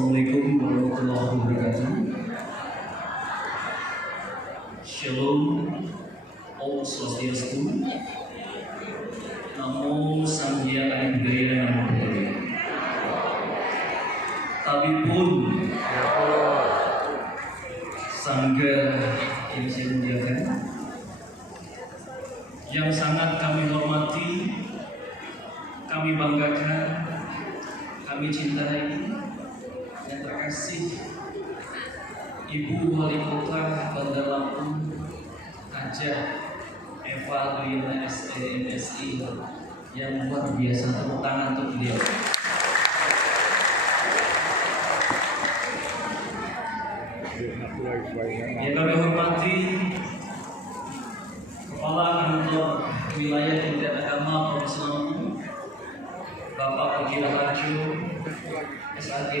Assalamualaikum warahmatullahi wabarakatuh. Shalom, Om Swastiastu, Namo Sambuddhaya Budaya Namo Buddhaya. Tabipun Sangga yang saya muliakan, yang sangat kami hormati, kami banggakan, kami cintai, yang terkasih Ibu Wali Kota Bandar Lampung, Hajah Eva Duyana SMSI, yang luar biasa. Tepuk tangan untuk beliau. Yang kami hormati Kepala Kantor Wilayah Kementerian Agama Provinsi Lampung, Bapak Peggy Raharjo, SAG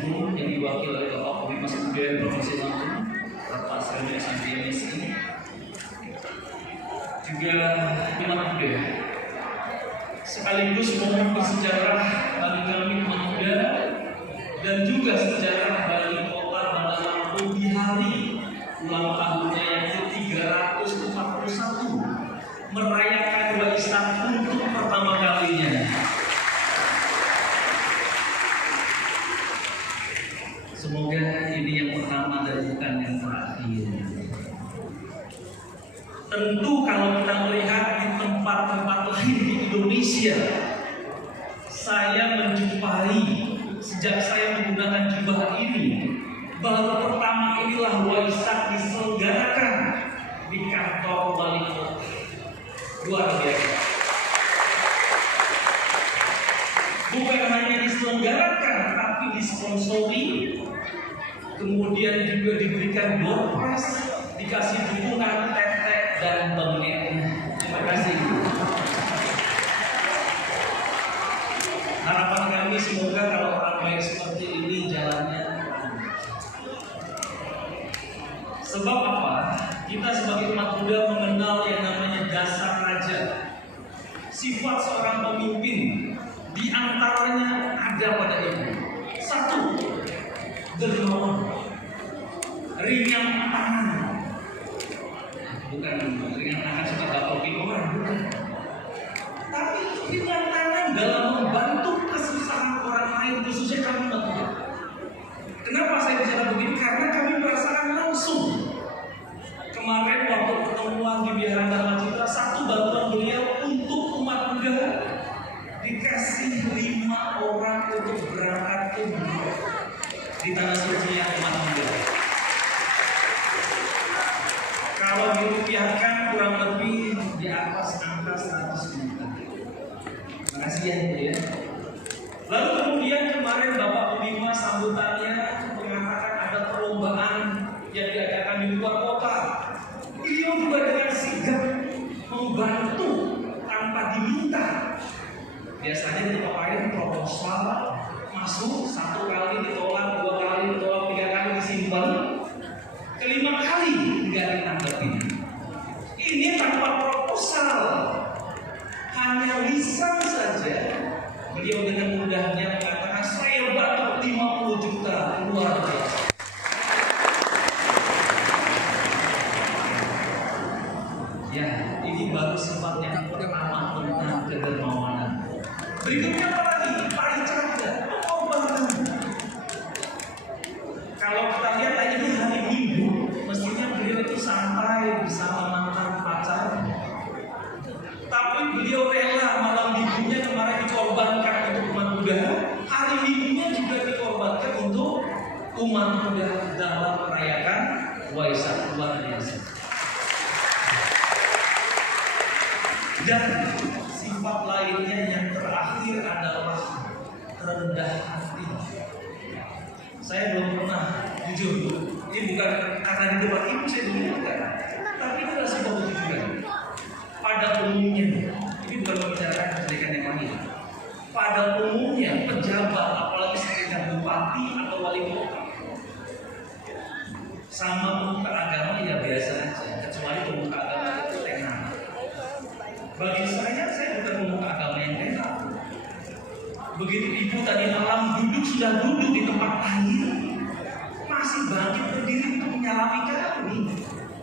Jubung, yang diwakili oleh Bapak Humas Kebudayaan Provinsi Lampung, Bapak Sreni SAG MSI, juga umat muda, sekaligus momen bersejarah bagi kami umat muda dan juga sejarah bagi Kota Bandar Lampung di hari ulang tahunnya yang ke-341 merayakan Waisak untuk pertama kalinya. Semoga ini yang pertama dan bukan yang terakhir. Tentu kalau kita melihat di tempat-tempat lain di Indonesia, saya menjumpai sejak saya menggunakan jubah ini, baru pertama inilah Waisak diselenggarakan di kantor wali kota. Luar biasa. Bukan hanya diselenggarakan, tapi disponsori, kemudian juga diberikan door prize, dikasih dukungan tetek dan bengek. Terima kasih. Harapan kami semoga kalau orang baik seperti ini jalannya. Sebab apa? Kita sebagai umat Buddha mengenal yang namanya dasar raja. Sifat seorang pemimpin di antaranya ada pada ini. Satu, dermawan, ringan tangan. Bukan ringan tangan suka gapokin orang, bukan. Tapi ringan tangan dalam membantu kesusahan orang lain, khususnya kami umat Buddha. Kenapa saya bicara begini? Karena kami merasakan langsung. Kemarin waktu pertemuan di Biara Dharma Citra, satu bantuan beliau untuk umat Buddha dikasih 5 orang untuk berangkat ke Buddha di tanah suci yang umat Buddha. Kalau dirupiahkan kurang lebih di atas angka 100 juta. Terima kasih ya. Lalu kemudian kemarin Bapak Bima sambutannya mengatakan ada perlombaan yang diadakan di luar kota. Beliau juga dengan sigap membantu tanpa diminta. Biasanya di tempat lain proposal masuk 1 kali ditolak, 2 kali ditolak, 3 kali disimpan, ke-5 kali nggak ditanggapi. Ini tanpa proposal, hanya lisan saja. Beliau dengan mudahnya mengatakan saya bantu 50 juta, luar biasa. Ya, ini baru sifat yang pertama tentang kedermawanan. Berikutnya apa lagi? Paricaga, pengorbanan. Kalau kita lihat lagi ini hari Minggu, mestinya beliau itu santai bersama mantan pacar. Tapi beliau rela malam minggunya kemarin dikorbankan untuk umat Buddha. Hari Minggunya juga dikorbankan untuk umat Buddha dalam merayakan Waisak. Luar biasa. Dan sifat lainnya yang terakhir adalah rendah hati. Saya belum pernah, jujur, ini bukan karena di depan ibu saya bukan, tapi itu adalah sebuah kejujuran. Pada umumnya, ini bukan membicarakan kejelekan yang lain. Pada umumnya pejabat, apalagi sekedar bupati atau wali kota, sama pemuka agama ya biasa aja, kecuali pemuka agama itu tenang. Bagi saya bukan pemuka agama yang tenang. Begitu ibu tadi malam sudah duduk di tempat air, masih bangkit berdiri untuk menyalami kami.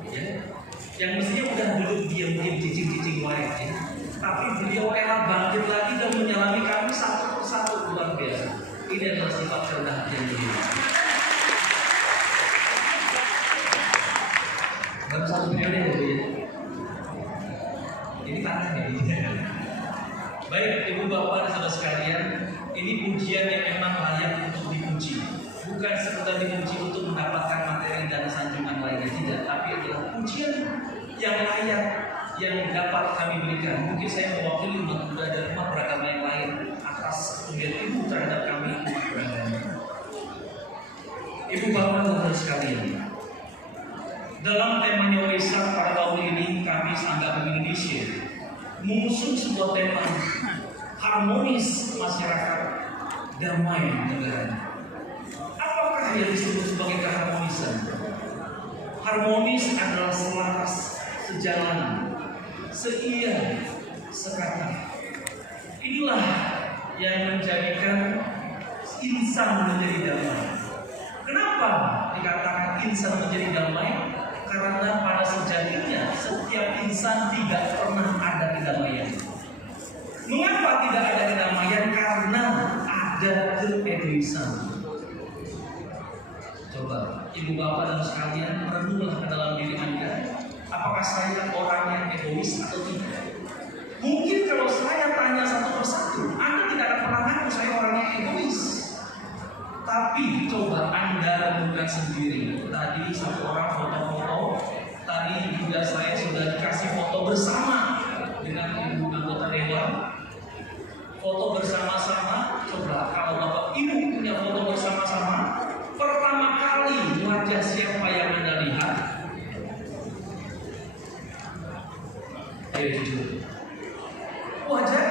Ya. Yang mestinya udah duduk diam-diam cicing-cicing wae, ya. Tapi beliau rela bangkit lagi dan menyalami kami satu persatu, luar biasa. Ini adalah sifat kerendahan hati yang beliau. Baru satu periode ya, Bu, ya. Ini tanah ya. Baik ibu bapak dan saudara sekalian, ini pujian yang memang layak untuk dipuji. Bukan sekedar dipuji untuk mendapatkan materi dan sanjungan lainnya, tidak. Tapi adalah pujian yang layak yang dapat kami berikan. Mungkin saya mewakili umat muda dan umat beragama yang lain atas pujian ibu terhadap kami umat beragama. Ibu bapak dan saudara sekalian, dalam temanya Waisak pada tahun ini kami Sanggam Indonesia mengusung sebuah tema harmonis masyarakat, damai negara. Apakah yang disebut sebagai keharmonisan? Harmonis adalah selaras, sejalan, seia, sekata. Inilah yang menjadikan insan menjadi damai. Kenapa dikatakan insan menjadi damai? Karena pada sejatinya setiap insan tidak pernah ada kedamaian. Mengapa tidak ada kedamaian? Karena ada keegoisan. Coba ibu bapak dan sekalian merenunglah ke dalam diri Anda. Apakah saya orang yang egois atau tidak? Mungkin kalau saya tanya satu persatu, Anda tidak akan pernah ngaku saya orang yang egois. Tapi coba Anda renungkan sendiri. Tadi satu orang foto-foto, tadi juga saya sudah dikasih foto bersama dengan ibu anggota dewan. Foto bersama-sama. Coba kalau bapak ibu punya foto bersama-sama, pertama kali wajah siapa yang Anda lihat? Ayo jujur. Wajah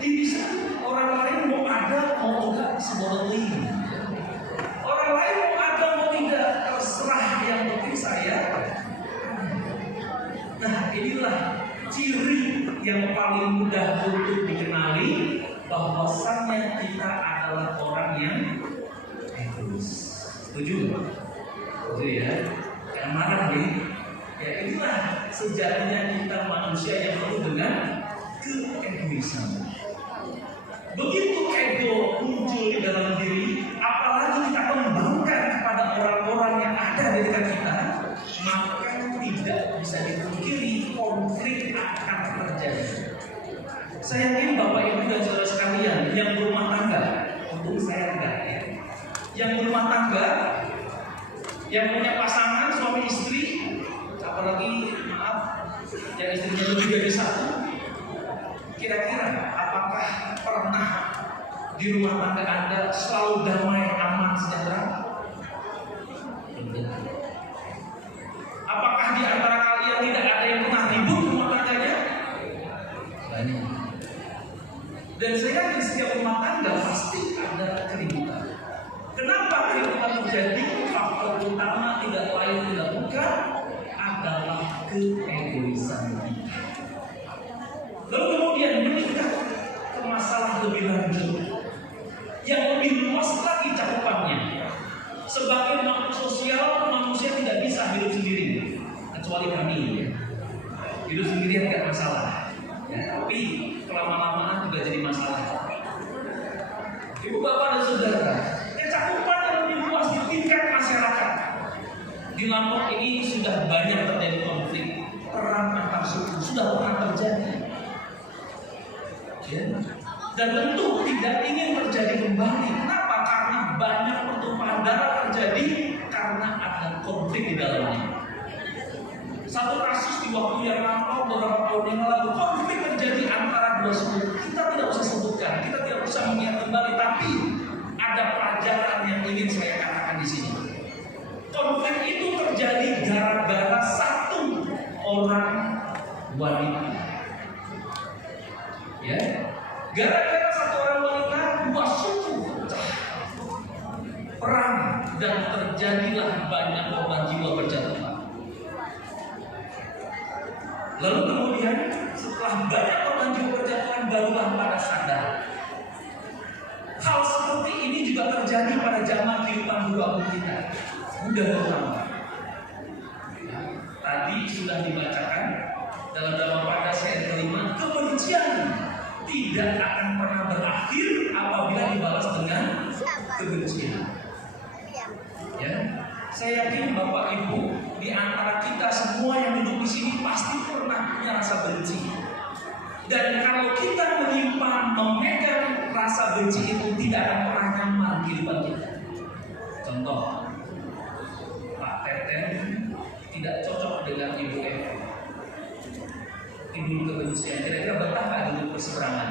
diri sendiri. Orang lain mau ada mau enggak sebodoh ini. Orang lain mau ada mau tidak, terserah, yang penting saya. Nah, inilah ciri yang paling mudah untuk dikenali bahwasannya kita adalah orang yang egois. Setuju? Setuju ya? Jangan marah nih. Ya inilah sejatinya kita manusia yang penuh dengan keegoisan. Begitu ego muncul di dalam diri, apalagi kita kembangkan kepada orang-orang yang ada di dekat kita, maka tidak bisa dipungkiri konflik akan terjadi. Saya yakin Bapak Ibu dan saudara sekalian yang berumah tangga, untuk saya enggak ya, yang berumah tangga, yang punya pasangan suami istri, apalagi maaf, yang istrinya lebih dari satu, kira-kira apakah pernah di rumah tangga Anda selalu damai, aman, sejahtera? Apakah di antara kalian tidak ada yang pernah ribut rumah tangganya? Banyak. Dan saya yakin setiap rumah tangga pasti ada keributan. Kenapa keributan terjadi? Faktor utama tidak lain tidak bukan adalah keegoisan kita. Lalu kemudian meningkat ke masalah lebih lanjut yang lebih luas lagi cakupannya. Sebagai makhluk sosial, manusia tidak bisa hidup sendiri, kecuali kami ya. Hidup sendirian tidak masalah ya, tapi kelama-lamaan juga jadi masalah. Ibu bapak dan saudara, cakupan yang lebih luas di tingkat masyarakat. Di Lombok ini sudah banyak terjadi konflik, perang antar suku sudah pernah terjadi. Ya. Dan tentu tidak ingin terjadi kembali. Kenapa? Karena banyak pertumpahan darah terjadi karena ada konflik di dalamnya. Satu kasus di waktu yang lampau beberapa tahun yang lalu, konflik terjadi antara dua suku. Kita tidak usah sebutkan, kita tidak usah mengingat kembali, tapi ada pelajaran yang ingin saya katakan di sini. Konflik itu terjadi gara-gara satu orang wanita. Ya, gara-gara satu orang wanita, dua suku pecah, perang, dan terjadilah banyak korban jiwa berjatuhan. Lalu kemudian setelah banyak korban jiwa berjatuhan, barulah pada sadar Hal seperti ini juga terjadi pada zaman kehidupan beragama kita. Mudah terlalu. Tadi sudah dibacakan dalam pada ayat kelima, kebencian tidak akan pernah berakhir apabila dibalas dengan kebencian. Ya, saya yakin Bapak Ibu di antara kita semua yang duduk di sini pasti pernah punya rasa benci. Dan kalau kita menyimpan, memegang rasa benci itu tidak akan pernah nyaman di kehidupan kita. Contoh, Pak Teten tidak cocok dengan Ibu Eva. Timbul kebencian, kira-kira betah nggak duduk berseberangan?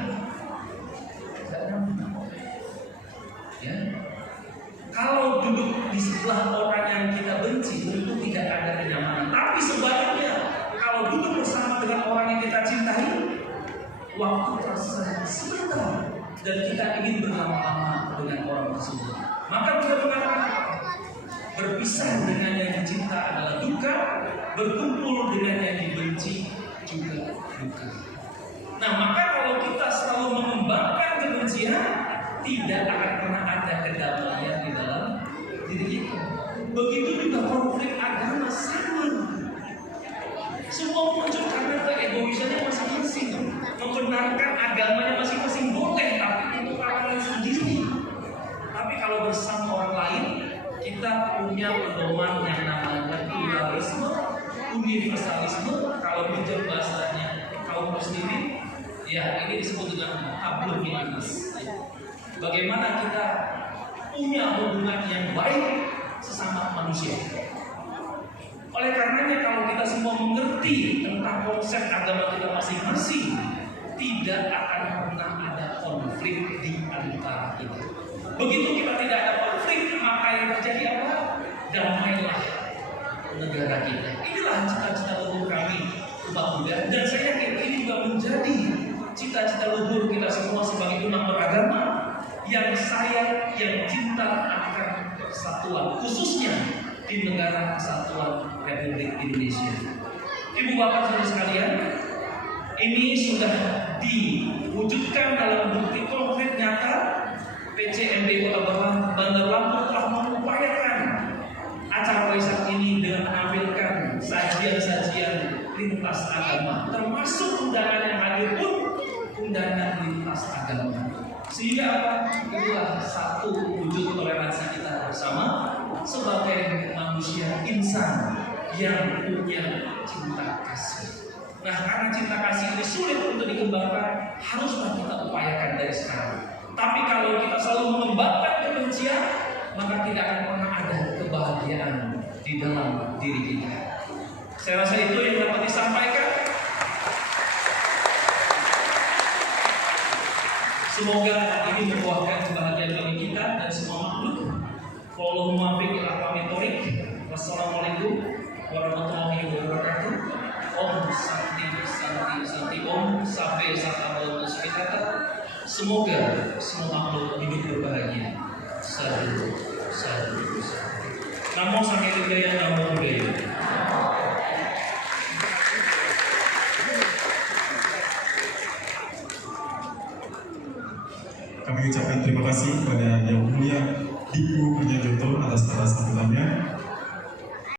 Tidak nyaman. Ya. Kalau duduk di sebelah orang yang kita benci, tentu tidak ada kenyamanan. Tapi sebaliknya, kalau duduk bersama dengan orang yang kita cintai, waktu terasa sebentar dan kita ingin berlama-lama dengan orang tersebut. Maka kita mengatakan berpisah dengan yang dicinta adalah duka, berkumpul dengan yang dibenci juga duka. Nah, maka kalau kita selalu mengembangkan kebencian, tidak akan pernah ada kedamaian di dalam diri kita. Begitu juga konflik agama sama. Semua muncul karena keegoisannya masing-masing. Membenarkan agamanya masing-masing boleh, tapi untuk orang sendiri. Tapi kalau bersama orang lain, kita punya pedoman yang namanya pluralisme, universalisme. Kalau pinjam bahasanya kaum muslimin, ya ini disebut dengan hablum minanas. Bagaimana kita punya hubungan yang baik sesama manusia. Oleh karenanya kalau kita semua mengerti tentang konsep agama kita masing-masing, tidak akan pernah ada konflik di antara kita. Begitu kita tidak ada konflik, maka yang terjadi apa? Damailah negara kita. Inilah cita-cita luhur kami, umat Buddha, dan saya yakin ini juga menjadi cita-cita luhur kita semua sebagai umat beragama yang sayang, yang cinta akan persatuan, khususnya di negara kesatuan Republik Indonesia. Ibu bapak saudara sekalian, ini sudah diwujudkan dalam bukti konkret nyata. PCMD Kota Bandar Lampung telah mengupayakan acara waisak ini dengan menampilkan sajian-sajian lintas agama, termasuk undangan yang hadir pun undangan lintas agama. Sehingga apa? Itulah satu wujud toleransi kita bersama sebagai manusia insan yang punya cinta kasih. Nah, karena cinta kasih ini sulit untuk dikembangkan, haruslah kita upayakan dari sekarang. Tapi kalau kita selalu mengembangkan kebencian, maka tidak akan pernah ada kebahagiaan di dalam diri kita. Saya rasa itu yang dapat disampaikan. Semoga ini membuahkan kebahagiaan bagi kita dan semua makhluk. Wallahumma biqil aqwamitorik. Wassalamualaikum warahmatullahi wabarakatuh. Om Santi Santi Santi Om sampai sahabat kita. Semoga semua makhluk hidup berbahagia. Sadu, sadu, sadu. Namo Sankaya Budaya, Namo Buddhaya. Kami ucapkan terima kasih kepada Yang Mulia Biku Purnajoto atas sambutannya.